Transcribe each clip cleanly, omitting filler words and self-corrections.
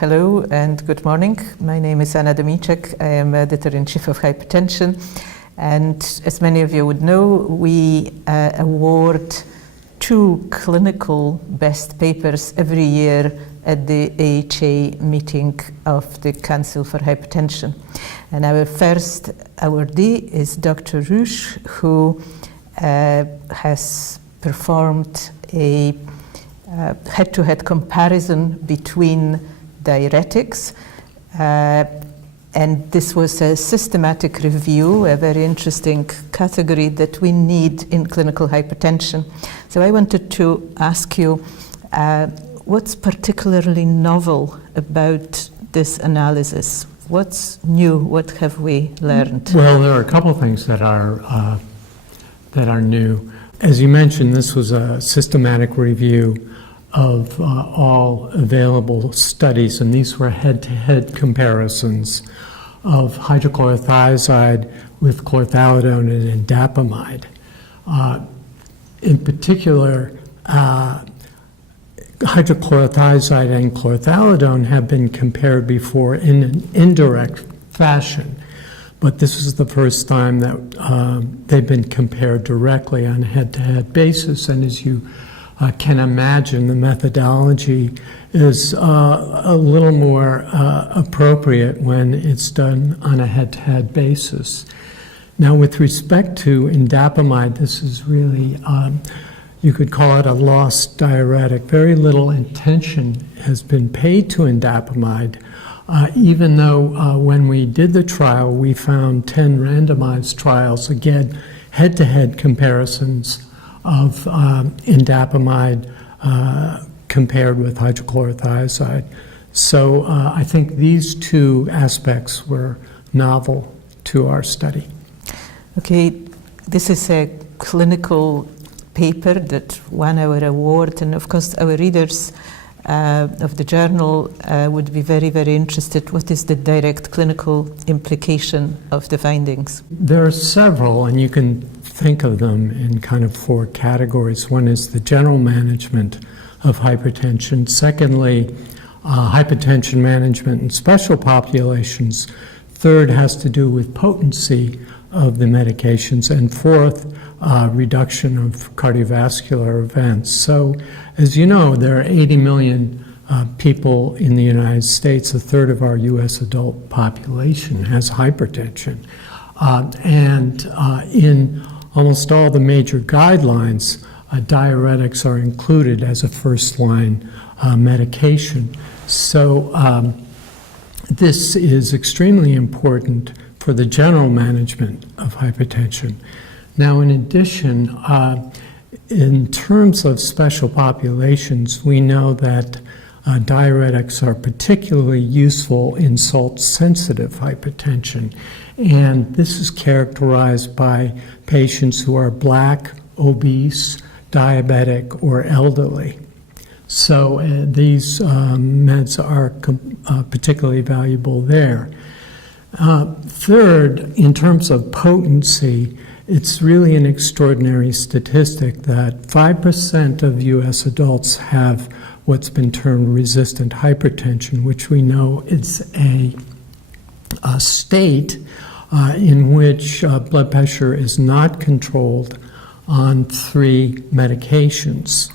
Hello and good morning. My name is Anna Domicek. I am Editor-in-Chief of Hypertension. And as many of you would know, we award 2 clinical best papers every year at the AHA meeting of the Council for Hypertension. And our first awardee is Dr. Roush, who has performed a head-to-head comparison between diuretics, and this was a systematic review, a very interesting category that we need in clinical hypertension. So I wanted to ask you, what's particularly novel about this analysis? What's new? What have we learned? Well, there are a couple of things that are new. As you mentioned, this was a systematic review of all available studies, and these were head-to-head comparisons of hydrochlorothiazide with chlorthalidone and indapamide. In particular, hydrochlorothiazide and chlorthalidone have been compared before in an indirect fashion, but this is the first time that they've been compared directly on a head-to-head basis, and as you can imagine, the methodology is a little more appropriate when it's done on a head-to-head basis. Now, with respect to indapamide, this is really, you could call it a lost diuretic. Very little attention has been paid to indapamide, even though when we did the trial, we found 10 randomized trials, again, head-to-head comparisons of indapamide compared with hydrochlorothiazide. So I think these 2 aspects were novel to our study. Okay, this is a clinical paper that won our award, and of course our readers of the journal would be very, very interested. What is the direct clinical implication of the findings? There are several, and you can think of them in kind of 4 categories. One is the general management of hypertension. Secondly, hypertension management in special populations. Third has to do with potency of the medications. And fourth, reduction of cardiovascular events. So, as you know, there are 80 million people in the United States. A third of our U.S. adult population has hypertension. And in almost all the major guidelines, diuretics are included as a first-line medication. So this is extremely important for the general management of hypertension. Now, in addition, in terms of special populations, we know that diuretics are particularly useful in salt-sensitive hypertension, and this is characterized by patients who are Black, obese, diabetic, or elderly. So these meds are particularly valuable there. Third, in terms of potency, it's really an extraordinary statistic that 5% of U.S. adults have what's been termed resistant hypertension, which we know is a state in which blood pressure is not controlled on 3 medications.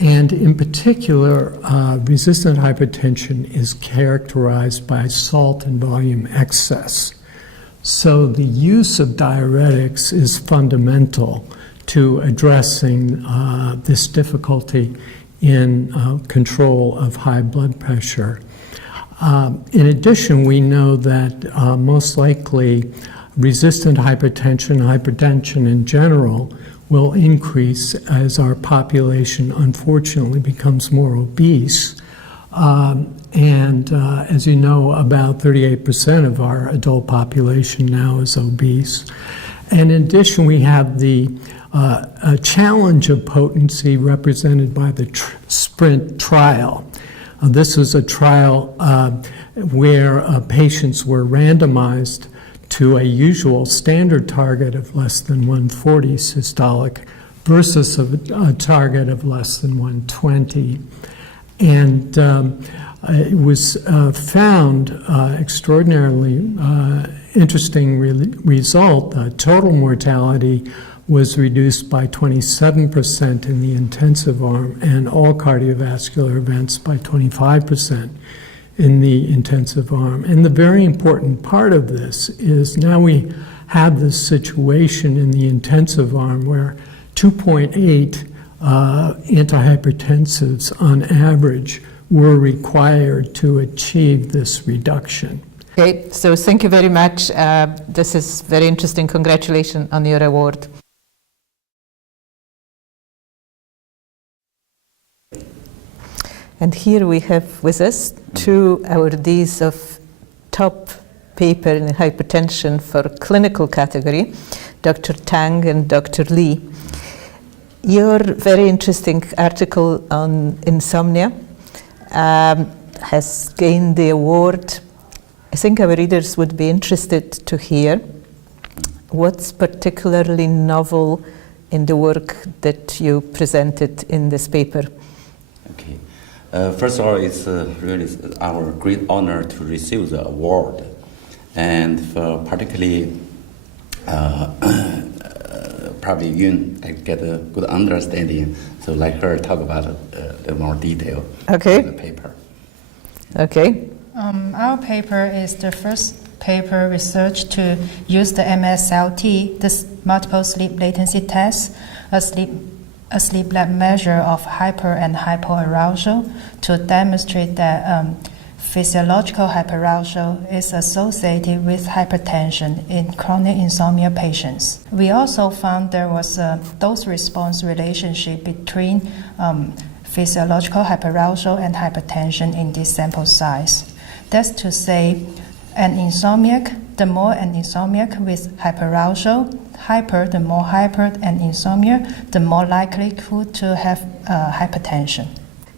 And in particular, resistant hypertension is characterized by salt and volume excess. So the use of diuretics is fundamental to addressing this difficulty in control of high blood pressure. In addition, we know that most likely resistant hypertension in general will increase as our population unfortunately becomes more obese. As you know, about 38% of our adult population now is obese. And in addition, we have the challenge of potency represented by the SPRINT trial. This is a trial where patients were randomized to a usual standard target of less than 140 systolic versus a target of less than 120. And it was found extraordinarily interesting result. Total mortality was reduced by 27% in the intensive arm, and all cardiovascular events by 25% in the intensive arm. And the very important part of this is now we have this situation in the intensive arm where 2.8 antihypertensives on average were required to achieve this reduction. Okay, so thank you very much. This is very interesting. Congratulations on your award. And here we have with us two awardees of top paper in hypertension for clinical category, Dr. Tang and Dr. Lee. Your very interesting article on insomnia has gained the award. I think our readers would be interested to hear what's particularly novel in the work that you presented in this paper. Okay. First of all, it's really our great honor to receive the award, and for particularly probably Yun, I get a good understanding, so let her talk about the more detail of the paper. Okay. Our paper is the first paper research to use the MSLT, this multiple sleep latency test, a sleep lab measure of hyper and hypoarousal, to demonstrate that physiological hyperarousal is associated with hypertension in chronic insomnia patients. We also found there was a dose-response relationship between physiological hyperarousal and hypertension in this sample size. That's to say, an insomniac, the more an insomniac with hyperarousal, the more hyper, and insomnia, the more likelihood to have hypertension.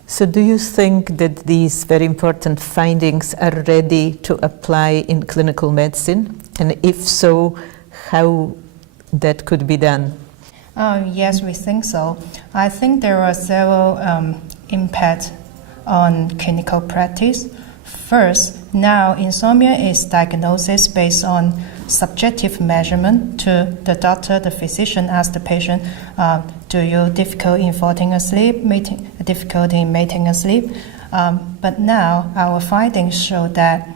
So do you think that these very important findings are ready to apply in clinical medicine? And if so, how that could be done? Yes, we think so. I think there are several impacts on clinical practice. First, now insomnia is diagnosed based on subjective measurement. To the doctor, the physician asks the patient, do you difficult in falling asleep, difficulty in making asleep? But now our findings show that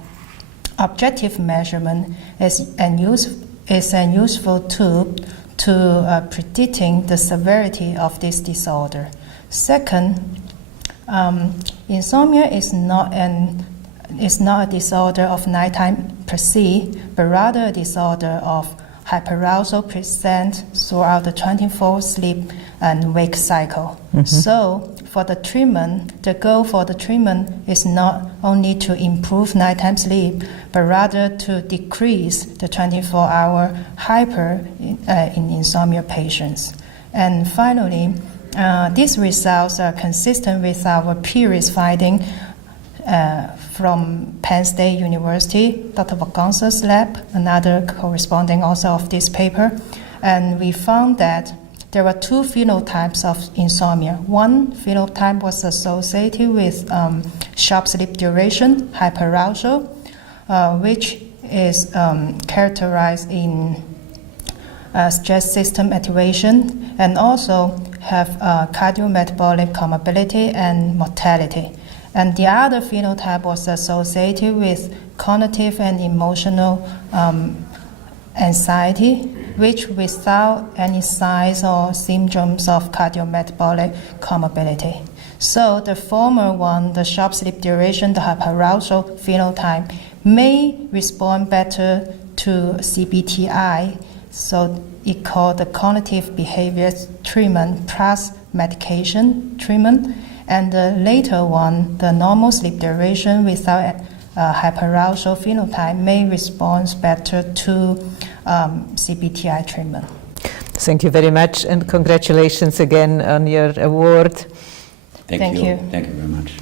objective measurement is a useful tool to predicting the severity of this disorder. Second, insomnia is not a disorder of nighttime per se, but rather a disorder of hyperarousal present throughout the 24 sleep and wake cycle. Mm-hmm. So for the treatment, the goal for the treatment is not only to improve nighttime sleep, but rather to decrease the 24-hour hyper in insomnia patients. And finally, these results are consistent with our previous finding from Penn State University, Dr. Vaganza's lab, another corresponding author of this paper. And we found that there were two phenotypes of insomnia. One phenotype was associated with short sleep duration, hyperarousal, which is characterized in stress system activation, and also have cardiometabolic comorbidity and mortality. And the other phenotype was associated with cognitive and emotional anxiety, which without any signs or symptoms of cardiometabolic comorbidity. So the former one, the short sleep duration, the hyperarousal phenotype, may respond better to CBTI, so it called the cognitive behavior treatment plus medication treatment. And the later one, the normal sleep duration without hyperarousal phenotype, may respond better to CBTI treatment. Thank you very much, and congratulations again on your award. Thank you. Thank you very much.